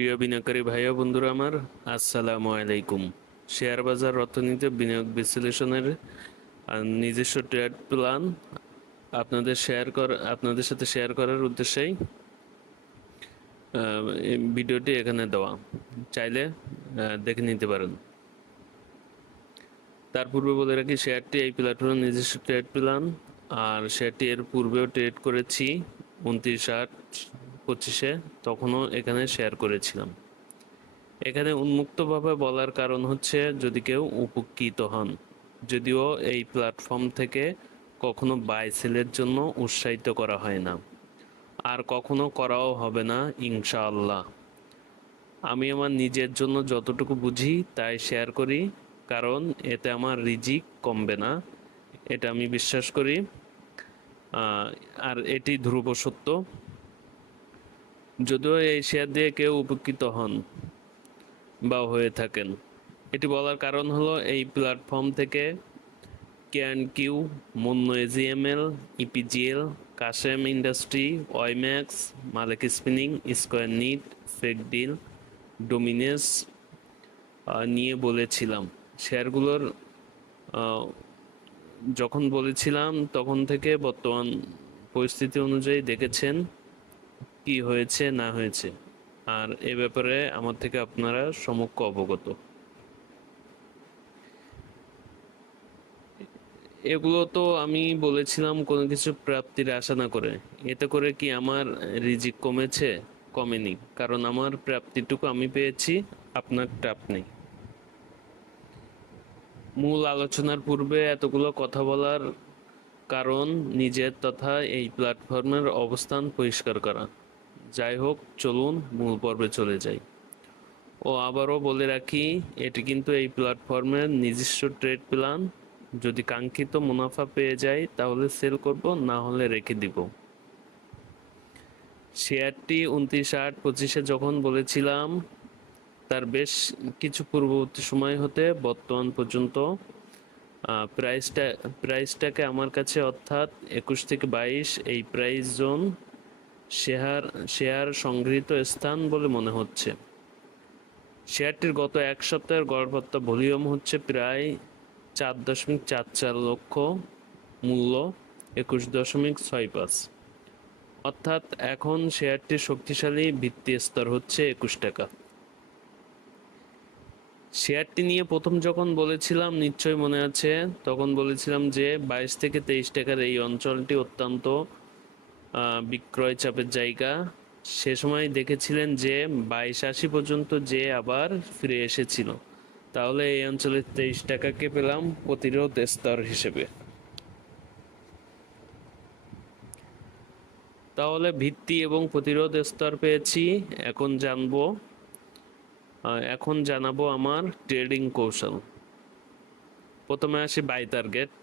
প্রিয় বিনিয়োগকারী ভাই ও বন্ধুরা আমার, আসসালামু আলাইকুম। শেয়ার বাজার অর্থনীতি বিনিয়োগ বিশ্লেষণের নিজস্ব ট্রেড প্ল্যান আপনাদের শেয়ার কর, আপনাদের সাথে শেয়ার করার উদ্দেশ্যেই ভিডিওটি এখানে দেওয়া। চাইলে দেখে নিতে পারেন। তার পূর্বে বলে রাখি, শেয়ারটি এই প্ল্যাটফর্মের নিজস্ব ট্রেড প্ল্যান, আর শেয়ারটি এর পূর্বেও ট্রেড করেছি, উনত্রিশ আট পঁচিশে তখনও এখানে শেয়ার করেছিলাম। এখানে উন্মুক্তভাবে বলার কারণ হচ্ছে, যদি কেউ উপকৃত হন, যদিও এই প্ল্যাটফর্ম থেকে কখনো বাই সেলের জন্য উৎসাহিত করা হয় না। আর কখনো করাও হবে না, ইনশাআল্লাহ। আমি আমার নিজের জন্য যতটুকু বুঝি, তাই শেয়ার করি, কারণ এতে আমার রিজিক কমবে না, এটা আমি বিশ্বাস করি। আর এটি ধ্রুব সত্য। যদিও এই শেয়ার দিয়ে কেউ উপকৃত হন বা হয়ে থাকেন। এটি বলার কারণ হলো এই প্ল্যাটফর্ম থেকে ক্যান কিউ মুন্ন এজিএমএল ইপিজিএল কাশেম ইন্ডাস্ট্রি ওয়াইম্যাক্স মালিক স্পিনিং স্কোয়ার নিট ফেক ডিল ডোমিনেস নিয়ে বলেছিলাম। শেয়ারগুলোর যখন বলেছিলাম তখন থেকে বর্তমান পরিস্থিতি অনুযায়ী দেখেছেন। কি হয়েছে, না হয়েছে? আর এ ব্যাপারে আমার থেকে আপনারা সমক্ষ অবগত। এগুলো তো আমি বলেছিলাম কোনো কিছু প্রাপ্তির আশা না করে। এতে করে কি আমার রিজিক কমেছে? কমেনি। কারণ আমার প্রাপ্তিটুকু আমি পেয়েছি আপনারটা নেই। মূল আলোচনার পূর্বে এতগুলো কথা বলার কারণ নিজের তথা এই প্ল্যাটফর্মের অবস্থান পরিষ্কার করা। যাই হোক, চলুন মূল পর্বে চলে যাই। ও আবারও বলে রাখি, এটি কিন্তু এই প্ল্যাটফর্মের নিজস্ব ট্রেড প্ল্যান যদি কাঙ্ক্ষিত মুনাফা পেয়ে যাই, তাহলে সেল করব, না হলে রেখে দিব। শেয়ারটি উনত্রিশ আট পঁচিশে যখন বলেছিলাম, তার বেশ কিছু পূর্ববর্তী সময় হতে বর্তমান পর্যন্ত প্রাইসটা প্রাইসটাকে আমার কাছে অর্থাৎ একুশ থেকে বাইশ, এই প্রাইস জোন শেয়ার শেয়ার সংগৃহীত স্থান বলে মনে হচ্ছে। শেয়ারটির গত এক সপ্তাহের গড়পত্তা ভলিউম হচ্ছে প্রায় চার দশমিক চার চার লক্ষ, মূল্য একুশ দশমিক ছয় পাঁচ। অর্থাৎ এখন শেয়ারটির শক্তিশালী ভিত্তি স্তর হচ্ছে একুশ টাকা। শেয়ারটি নিয়ে প্রথম যখন বলেছিলাম নিশ্চয় মনে আছে, তখন বলেছিলাম যে বাইশ থেকে তেইশ টাকার এই অঞ্চলটি অত্যন্ত বিক্রয় চাপের জায়গা। সে সময় দেখেছিলেন যে বাইশ আশি পর্যন্ত যে আবার ফিরে এসেছিল। তাহলে এই অঞ্চলে তেইশ টাকাকে পেলাম প্রতিরোধ স্তর হিসেবে। তাহলে ভিত্তি এবং প্রতিরোধ স্তর পেয়েছি। এখন জানব এখন জানাব আমার ট্রেডিং কৌশল। প্রথমে আসি বাই টার্গেট।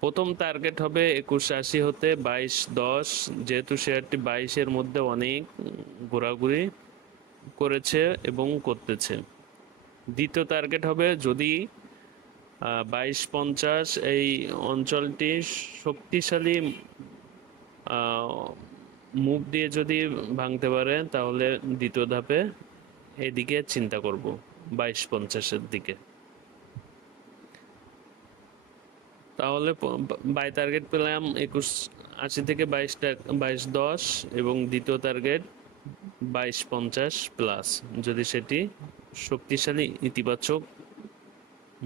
প্রথম টার্গেট হবে একুশ আশি হতে বাইশ, দশ। যেহেতু শেয়ারটি বাইশের মধ্যে অনেক ঘোরাঘুরি করেছে এবং করতেছে। দ্বিতীয় টার্গেট হবে যদি বাইশ, পঞ্চাশ এই অঞ্চলটি শক্তিশালী মুভ দিয়ে যদি ভাঙতে পারে, তাহলে দ্বিতীয় ধাপে এদিকে চিন্তা করব, বাইশ, পঞ্চাশের দিকে। তাহলে বাই টার্গেট পেলাম একুশ, আশি থেকে বাইশ বাইশ দশ এবং দ্বিতীয় টার্গেট বাইশ পঞ্চাশ প্লাস যদি সেটি শক্তিশালী, ইতিবাচক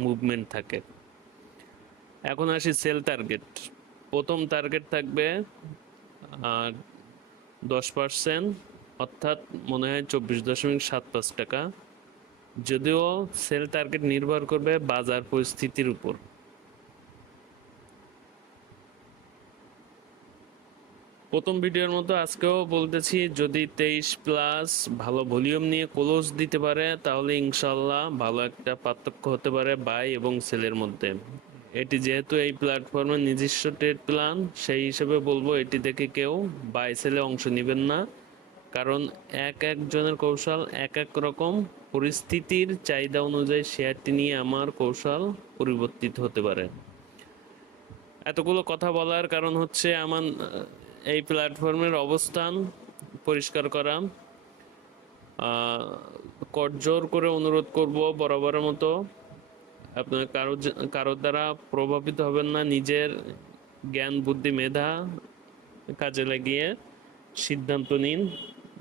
মুভমেন্ট থাকে। এখন আসি সেল টার্গেট প্রথম টার্গেট থাকবে আর দশ পার্সেন্ট অর্থাৎ মনে হয় চব্বিশ দশমিক সাত পাঁচ টাকা। যদিও সেল টার্গেট নির্ভর করবে বাজার পরিস্থিতির উপর। প্রথম ভিডিওর মতো আজকেও বলতেছি, যদি তেইশ প্লাস ভালো ভলিউম নিয়ে ক্লোজ দিতে পারে, তাহলে ইনশাল্লাহ ভালো একটা পার্থক্য হতে পারে বাই এবং সেলের মধ্যে। এটি যেহেতু এই প্ল্যাটফর্মের নিজস্ব ট্রেড প্ল্যান সেই হিসেবে বলব এটি দেখে কেউ বাই সেলে অংশ নেবেন না। কারণ এক একজনের কৌশল এক এক রকম, পরিস্থিতির চাহিদা অনুযায়ী শেয়ারটি নিয়ে আমার কৌশল পরিবর্তিত হতে পারে। এতগুলো কথা বলার কারণ হচ্ছে আমার এই প্ল্যাটফর্মের অবস্থান পরিষ্কার করা করজোর করে অনুরোধ করব বরাবরের মতো। আপনার কারও কারোর দ্বারা প্রভাবিত হবেন না, নিজের জ্ঞান, বুদ্ধি, মেধা কাজে লাগিয়ে সিদ্ধান্ত নিন,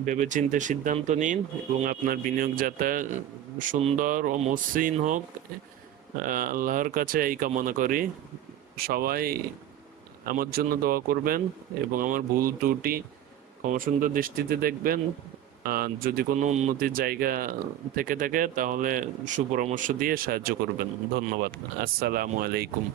ভেবেচিন্তে সিদ্ধান্ত নিন এবং আপনার বিনিয়োগ যাতে সুন্দর ও মসৃণ হোক আল্লাহর কাছে এই কামনা করি। সবাই আমার জন্য দোয়া করবেন এবং আমার ভুল ত্রুটি ক্ষমসুন্দর দৃষ্টিতে দেখবেন। আর যদি কোনো উন্নতির জায়গা থেকে থাকে, তাহলে সুপরামর্শ দিয়ে সাহায্য করবেন। ধন্যবাদ। আসসালামু আলাইকুম।